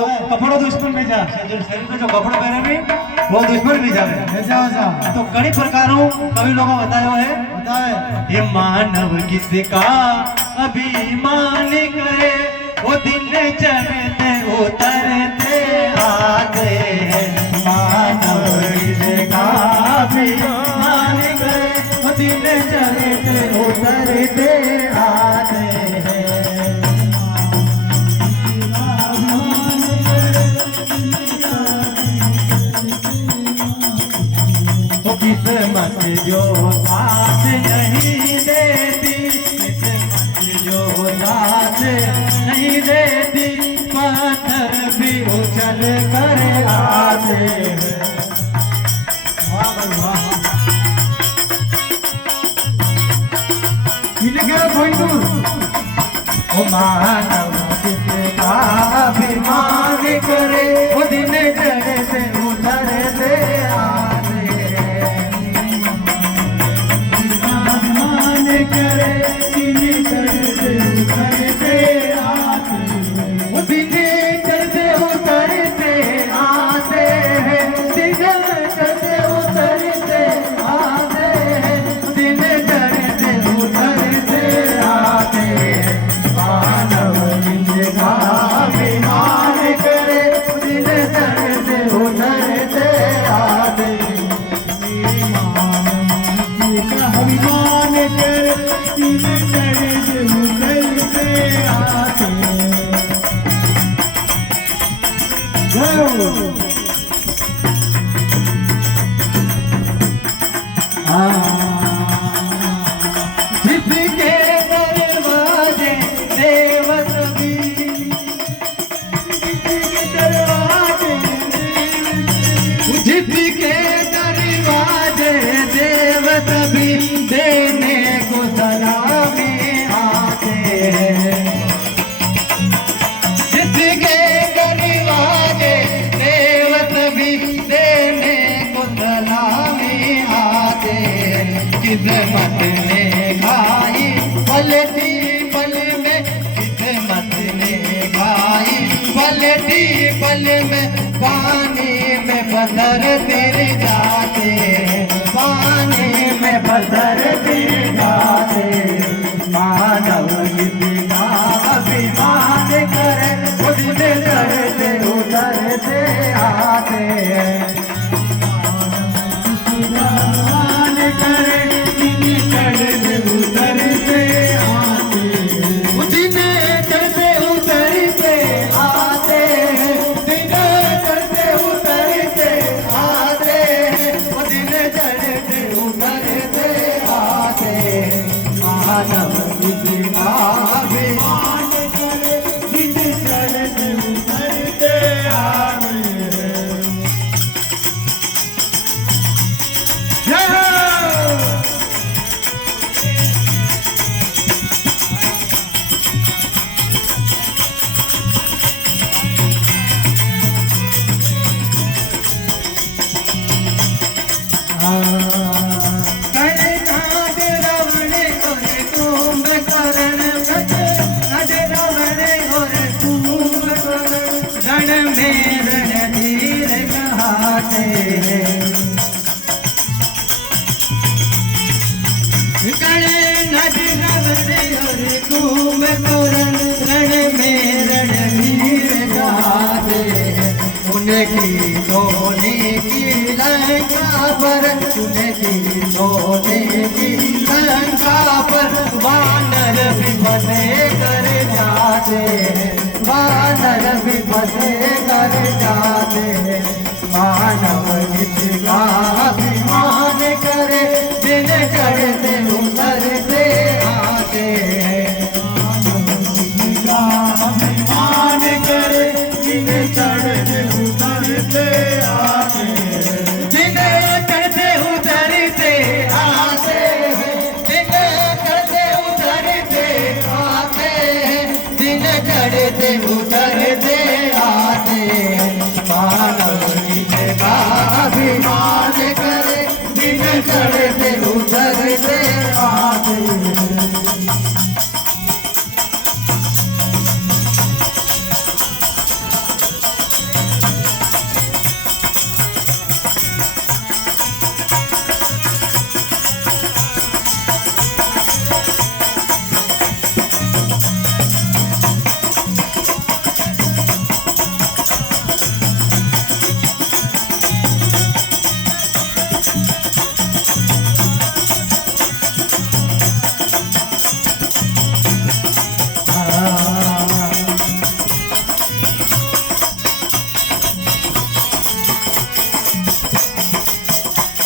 तो कपड़ो दुश्मन में जा जो शरीर में जो कपड़े पहने भी वो दुश्मन भी जावे ऐसा ऐसा तो कई प्रकारों कवि लोगों बताया है बताए ये मानव किसका अभिमान करे वो दिन चढ़ते उतरते आते हैं मानव किसका अभिमान करे वो दिन चढ़ते उतरते आते हैं तो किस्मत जो साथ नहीं देती किस्मत जो साथ नहीं देती पत्थर भी उछल कर आते हैं वाह भाई वाह मिल गया कोई दूर ओ मानव किसका अभिमान करे वो दिन चढ़ते उतरते आते अभिमान करे दिन चढ़ते उतरते आते वो दिन चढ़ते उतरते आते हैं दिन चढ़ते उतरते आते हैं दिन चढ़ते उतरते आते हैं मानव जिसका अभिमान करे दिन चढ़ते उतरते आते अभिमान करे दिन चढ़ते उतरते आते जिसके दरवाजे देवत भी जिसके दरवाजे देवत भी देने को सलामी आते हैं जिसके दरवाजे देवत भी देने को सलामी आते हैं किस्मत ने खाई पलटी पल में किस्मत ने खाई पलटी पल में पानी में पत्थर तिर जाते हैं पानी में पत्थर तिर जाते मानव किसका अभिमान करे खुद चढ़ते उतरते आते हैं अभिमान करे दिन चढ़ते उतरते आते दिन चढ़ते उतरते आते हैं दिन चढ़ते उतरते आते हैं वो दिन चढ़ते उतरते आते हैं मानव किसका अभिमान करे दिन चढ़ते उतरते आते हैं की सोने की लंका पर उनकी सोने की लंका पर वानर भी फंसे कर जाते वानर भी फंसे कर जाते मानव किसका अभिमान करे दिन चढ़ते उतरते आते अभिमान करे दिन चढ़ते उतरते आते दिन चढ़ते उतरते आते दिन चढ़ते उतरते आते दिन चढ़ते उतरते आते मानव किसका अभिमान करे दिन चढ़ते उतरते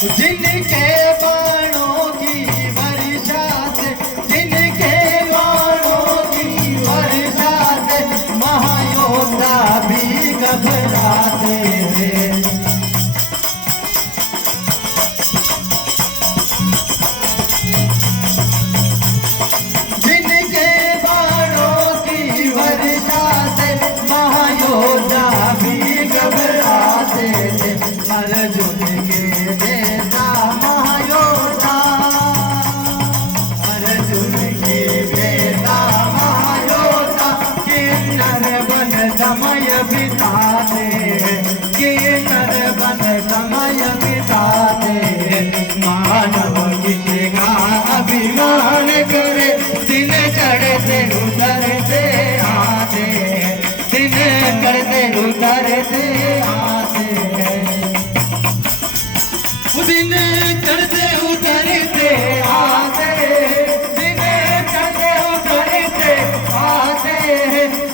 जिनके बाणों की वर्षा से, जिनके बाणों की वर्षा से महायोद्धा भी घबराते हैं। जिनके बाणों की वर्षा से महायोद्धा भी घबराते थे। अर्जुन के बेटा महायोद्धा, अर्जुन के बेटा महायोद्धा किन्नर बन समय बिताते, किन्नर बन समय बिताते। मानव किसका अभिमान करे, दिन चढ़ते उतरते आते, दिन चढ़ते उतरते आते, दिन चढ़ते उतरते आते, दिन चढ़ते उतरते आते,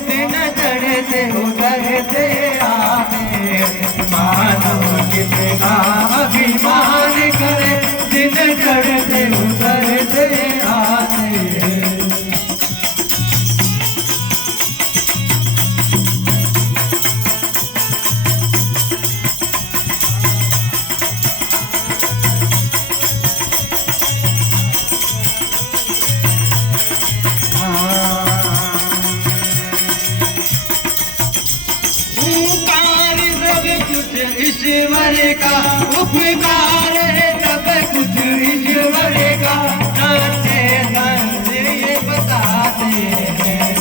दिन चढ़ते उतरते आते। मानव किसका अभिमान करे, दिन चढ़ते उतरते आते। ईश्वर का उपकार है तब कुछ ईश्वर का, नाते संत ये बताते हैं।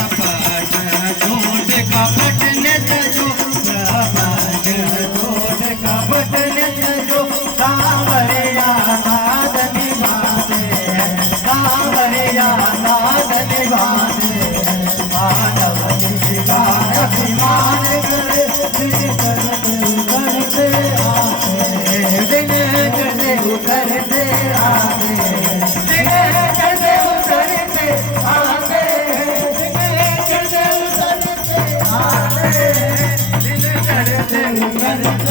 प्रपंच झूठ कपट न सजो, प्रपंच झूठ कपट न सजो, सांवरिया नाद निभाते, सांवरिया नाद निभाते। मानव किसका अभिमान करे, दिन चढ़ते उतरते आते, दिन चढ़ते उतरते आते, दिन चढ़ते उतरते आते, दिन चढ़ते उतरते आते, दिन चढ़ते उतरते